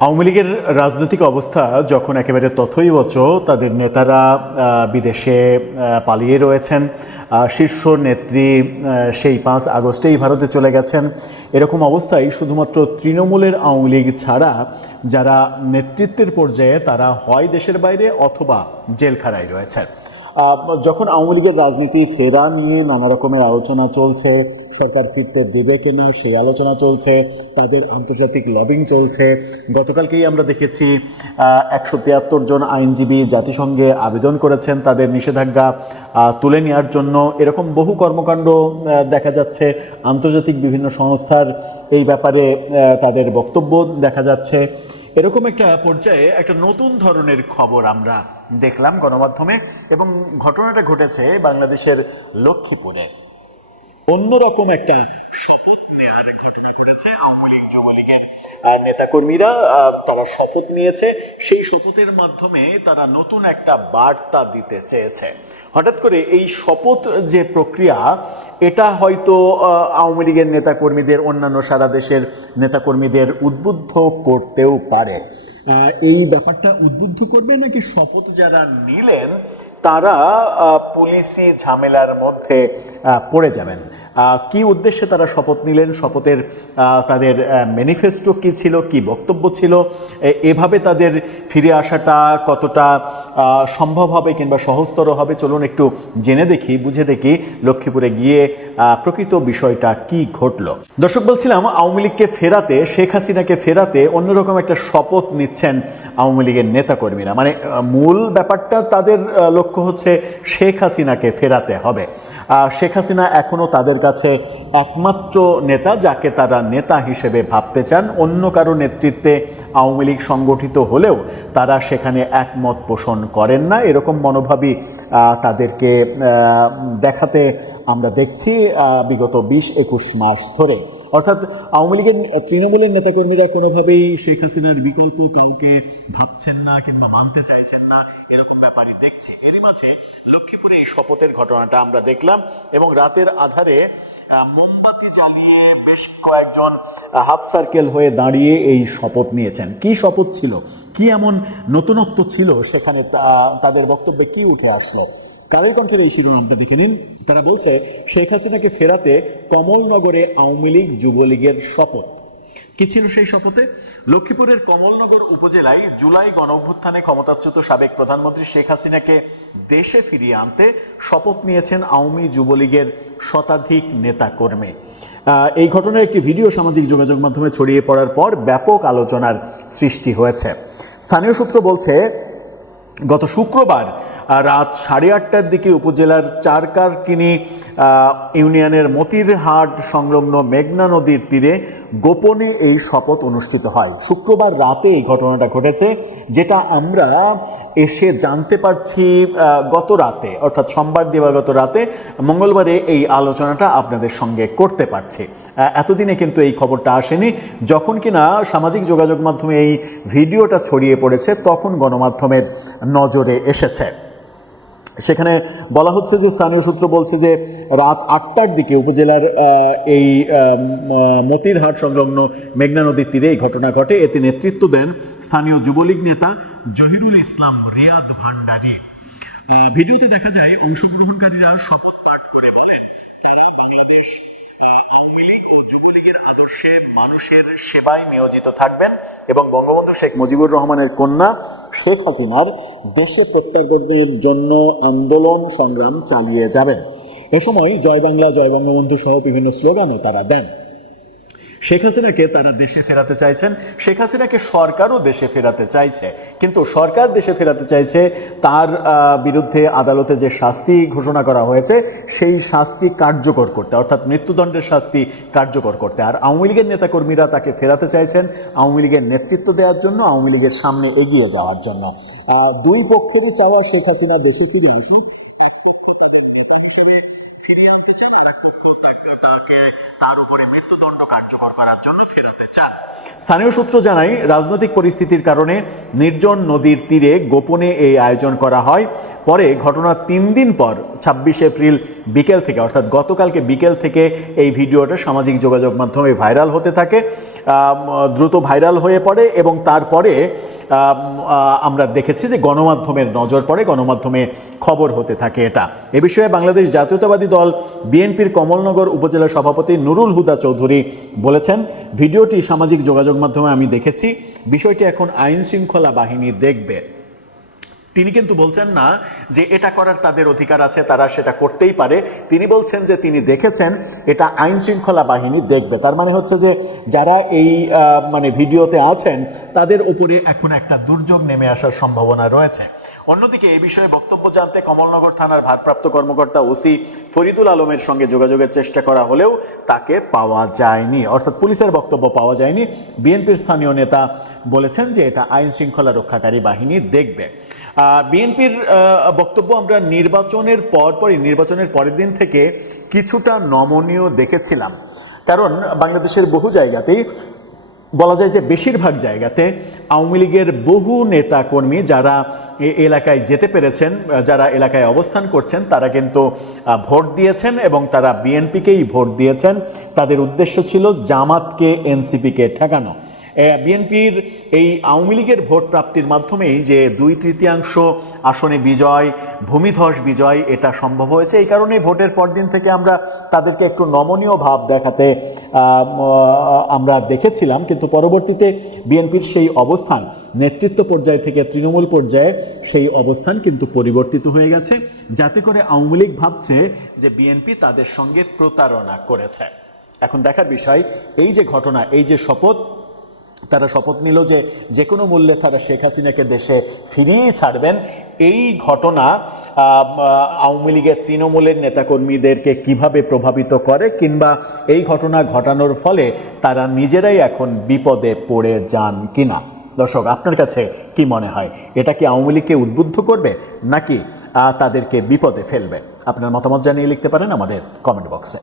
আওয়ামী লীগের রাজনৈতিক অবস্থা যখন একেবারে তথৈবচ, তাদের নেতারা বিদেশে পালিয়ে রয়েছেন, শীর্ষ নেত্রী সেই 5 আগস্টেই ভারতে চলে গেছেন, এরকম অবস্থায় শুধুমাত্র তৃণমূলের আওয়ামী লীগ ছাড়া যারা নেতৃত্বের পর্যায়ে তারা হয় দেশের বাইরে অথবা জেলখানায় রয়েছে। যখন আওয়ামী লীগের রাজনীতি ফেরা নিয়ে নানা রকমের আলোচনা চলছে, সরকার ফিরতে দেবে কিনা সেই আলোচনা চলছে, তাদের আন্তর্জাতিক লবিং চলছে। গতকালকেই আমরা দেখেছি 173 জন আইনজীবী জাতিসংঘে আবেদন করেছেন তাদের নিষেধাজ্ঞা তুলে নেওয়ার জন্য। এরকম বহু কর্মকাণ্ড দেখা যাচ্ছে। আন্তর্জাতিক বিভিন্ন সংস্থার এই ব্যাপারে তাদের বক্তব্য দেখা যাচ্ছে। এরকম একটা পর্যায়ে একটা নতুন ধরনের খবর আমরা দেখলাম গণমাধ্যমে, এবং ঘটনাটা ঘটেছে বাংলাদেশের লক্ষ্মীপুরে। অন্যরকম একটা শপথ নেওয়ার ঘটনা ঘটেছে। আওয়ামী লীগ যুবলীগের নেতাকর্মীরা তারা শপথ নিয়েছে। সেই শপথের মাধ্যমে তারা নতুন একটা বার্তা দিতে চেয়েছে। হঠাৎ করে এই শপথ যে প্রক্রিয়া, এটা হয়তো আওয়ামী লীগের নেতাকর্মীদের, অন্যান্য সারা দেশের নেতাকর্মীদের উদ্বুদ্ধ করতেও পারে। এই ব্যাপারটা উদ্বুদ্ধ করবে নাকি শপথ যারা নিলেন তারা পুলিশি ঝামেলার মধ্যে পড়ে যাবেন? কি উদ্দেশ্যে তারা শপথ নিলেন, শপথের তাদের ম্যানিফেস্টো কী ছিল, কি বক্তব্য ছিল, এভাবে তাদের ফিরে আসাটা কতটা সম্ভব হবে কিংবা সহজতর হবে, চলুন একটু জেনে দেখি, বুঝে দেখি লক্ষ্মীপুরে গিয়ে প্রকৃত বিষয়টা কি ঘটল। দর্শক, বলছিলাম আওয়ামী লীগকে ফেরাতে, শেখ হাসিনাকে ফেরাতে অন্যরকম একটা শপথ নিচ্ছেন আওয়ামী লীগের নেতাকর্মীরা। মানে মূল ব্যাপারটা তাদের লক্ষ্য হচ্ছে শেখ হাসিনাকে ফেরাতে হবে। শেখ হাসিনা এখনও তাদের কাছে একমাত্র নেতা যাকে তারা নেতা হিসেবে ভাবতে চান। অন্য কারো নেতৃত্বে আওয়ামী লীগ সংগঠিত হলেও তারা সেখানে একমত পোষণ করেন না, এরকম মনোভাবই তাদেরকে দেখাতে আমরা দেখছি বিগত 20-21 মাস ধরে। অর্থাৎ আওয়ামী লীগের তৃণমূলের নেতাকর্মীরা কোনোভাবেই শেখ হাসিনার বিকল্প কাউকে ভাবছেন না কিংবা মানতে চাইছেন না, এরকম ব্যাপারই দেখছি। এরই মাঝে লক্ষ্মীপুরে এই শপথের ঘটনাটা আমরা দেখলাম, এবং রাতের আধারে মোমবাতি জ্বালিয়ে বেশ কয়েকজন হাফ সার্কেল হয়ে দাঁড়িয়ে এই শপথ নিয়েছেন। কি শপথ ছিল, কি এমন নতুনত্ব ছিল সেখানে, তাদের বক্তব্যে কি উঠে আসলো? কালের কণ্ঠের এই শিরোনামটা দেখে নিন। তারা বলছে, শেখ হাসিনাকে ফেরাতে কমলনগরে আওয়ামী লীগ যুবলীগের শপথ। কি ছিল সেই শপথে? লক্ষ্মীপুরের কমলনগর উপজেলায় জুলাই গণঅভ্যুত্থানে ক্ষমতাচ্যুত সাবেক প্রধানমন্ত্রী শেখ হাসিনাকে দেশে ফিরিয়ে আনতে শপথ নিয়েছেন আওয়ামী যুবলীগের শতাধিক নেতাকর্মী। এই ঘটনার একটি ভিডিও সামাজিক যোগাযোগ মাধ্যমে ছড়িয়ে পড়ার পর ব্যাপক আলোচনার সৃষ্টি হয়েছে। স্থানীয় সূত্র বলছে, গত শুক্রবার রাত 8:30টার দিকে উপজেলার চারকারকিনি ইউনিয়নের মতিরহাট সংলগ্ন মেঘনা নদীর তীরে গোপনে এই শপথ অনুষ্ঠিত হয়। শুক্রবার রাতে এই ঘটনাটা ঘটেছে, যেটা আমরা এসে জানতে পারছি গত রাতে, অর্থাৎ সোমবার দিবাগত রাতে। মঙ্গলবারে এই আলোচনাটা আপনাদের সঙ্গে করতে পারছি। এতদিনে কিন্তু এই খবরটা আসেনি। যখন কিনা সামাজিক যোগাযোগ মাধ্যমে এই ভিডিওটা ছড়িয়ে পড়েছে, তখন গণমাধ্যমের নজরে এসেছে। সেখানে বলা হচ্ছে যে, স্থানীয় সূত্র বলছে যে রাত 8টার দিকে উপজেলার এই মতিরহাট সংলগ্ন মেঘনা নদীর তীরে এই ঘটনা ঘটে। এতে নেতৃত্ব দেন স্থানীয় যুবলীগ নেতা জহিরুল ইসলাম রিয়াদ ভান্ডারী। ভিডিওতে দেখা যায় অংশগ্রহণকারীরা শপথ পাঠ করে বলেন, তারা বাংলাদেশ আওয়ামী লীগ ও যুবলীগের আদর্শে মানুষের সেবায় নিয়োজিত থাকবেন এবং বঙ্গবন্ধু শেখ মুজিবুর রহমানের কন্যা শেখ হাসিনার দেশে প্রত্যাবর্তনের জন্য আন্দোলন সংগ্রাম চালিয়ে যাবেন। এ সময় জয় বাংলা, জয় বঙ্গবন্ধু সহ বিভিন্ন স্লোগানও তারা দেন। শেখ হাসিনাকে তারা দেশে ফেরাতে চাইছেন, শেখ হাসিনাকে সরকারও দেশে ফেরাতে চাইছে। কিন্তু সরকার দেশে ফেরাতে চাইছে, তার বিরুদ্ধে আদালতে যে শাস্তি ঘোষণা করা হয়েছে সেই শাস্তি কার্যকর করতে, অর্থাৎ মৃত্যুদণ্ডের শাস্তি কার্যকর করতে। আর আওয়ামী লীগের নেতাকর্মীরা তাকে ফেরাতে চাইছেন আওয়ামী লীগের নেতৃত্ব দেওয়ার জন্য, আওয়ামী লীগের সামনে এগিয়ে যাওয়ার জন্য। দুই পক্ষেরই চাওয়া শেখ হাসিনা দেশে ফিরে আসুক। এক পক্ষ তাদের নেতা হিসেবে ফিরিয়ে আনতে চান, আর এক পক্ষ তাকে তার উপরে মৃত্যুদণ্ড কার্যকর করার জন্য ফেরাতে চান। স্থানীয় সূত্র জানায়, রাজনৈতিক পরিস্থিতির কারণে নির্জন নদীর তীরে গোপনে এই আয়োজন করা হয়। পরে ঘটনার 3 দিন পর 26 এপ্রিল বিকেল থেকে, অর্থাৎ গতকালকে বিকেল থেকে এই ভিডিওটা সামাজিক যোগাযোগ মাধ্যমে ভাইরাল হতে থাকে, দ্রুত ভাইরাল হয়ে পড়ে এবং তারপরে আমরা দেখেছি যে গণমাধ্যমের নজর পড়ে, গণমাধ্যমে খবর হতে থাকে এটা। এ বিষয়ে বাংলাদেশ জাতীয়তাবাদী দল বিএনপির কমলনগর উপজেলা সভাপতি নুরুল হুদা চৌধুরী বলেছেন, ভিডিওটি সামাজিক যোগাযোগ মাধ্যমে আমি দেখেছি, বিষয়টি এখন আইন শৃঙ্খলা বাহিনী দেখবে। তিনি কিন্তু বলছেন না যে এটা করার তাদের অধিকার আছে, তারা সেটা করতেই পারে। তিনি বলছেন যে তিনি দেখেছেন, এটা আইন শৃঙ্খলা বাহিনী দেখবে। তার মানে হচ্ছে যে যারা এই ভিডিওতে আছেন তাদের উপরে এখন একটা দুর্যোগ নেমে আসার সম্ভাবনা রয়েছে। অন্যদিকে এই বিষয়ে বক্তব্য জানতে কমলনগর থানার ভারপ্রাপ্ত কর্মকর্তা ওসি ফরিদুল আলমের সঙ্গে যোগাযোগের চেষ্টা করা হলেও তাকে পাওয়া যায়নি, অর্থাৎ পুলিশের বক্তব্য পাওয়া যায়নি। বিএনপির স্থানীয় নেতা বলেছেন যে এটা আইন শৃঙ্খলা রক্ষাকারী বাহিনী দেখবে। বিএনপির বক্তব্য আমরা নির্বাচনের পরের দিন থেকে কিছুটা নমনীয় দেখেছিলাম, কারণ বাংলাদেশের বহু জায়গাতেই বলা যায় যে বেশিরভাগ জায়গাতে আওয়ামী লীগের বহু নেতা কর্মী যারা এলাকায় যেতে পেরেছেন, যারা এলাকায় অবস্থান করছেন, তারা কিন্তু ভোট দিয়েছেন এবং তারা বিএনপিকেই ভোট দিয়েছেন। তাদের উদ্দেশ্য ছিল জামাতকে, এনসিপিকে ঠেকানো। বিএনপির এই আওয়ামী লীগের ভোট প্রাপ্তির মাধ্যমেই যে 2/3 আসনে বিজয়, ভূমিধস বিজয়, এটা সম্ভব হয়েছে। এই কারণে ভোটের পরদিন থেকে আমরা তাদেরকে একটু নমনীয় ভাব দেখাতে আমরা দেখেছিলাম, কিন্তু পরবর্তীতে বিএনপির সেই অবস্থান নেতৃত্ব পর্যায় থেকে তৃণমূল পর্যায়ে সেই অবস্থান কিন্তু পরিবর্তিত হয়ে গেছে, যাতে করে আওয়ামী লীগ ভাবছে যে বিএনপি তাদের সঙ্গে প্রতারণা করেছে। এখন দেখার বিষয়, এই যে ঘটনা, এই যে শপথ, তারা শপথ নিল যে যে কোনো মূল্যে তারা শেখ হাসিনাকে দেশে ফিরিয়েই ছাড়বেন, এই ঘটনা আওয়ামী লীগের তৃণমূলের নেতাকর্মীদেরকে কিভাবে প্রভাবিত করে, কিংবা এই ঘটনা ঘটানোর ফলে তারা নিজেরাই এখন বিপদে পড়ে যান কিনা। দর্শক, আপনার কাছে কি মনে হয়, এটা কি আওয়ামী লীগকে উদ্বুদ্ধ করবে নাকি তাদেরকে বিপদে ফেলবে? আপনার মতামত জানিয়ে লিখতে পারেন আমাদের কমেন্ট বক্সে।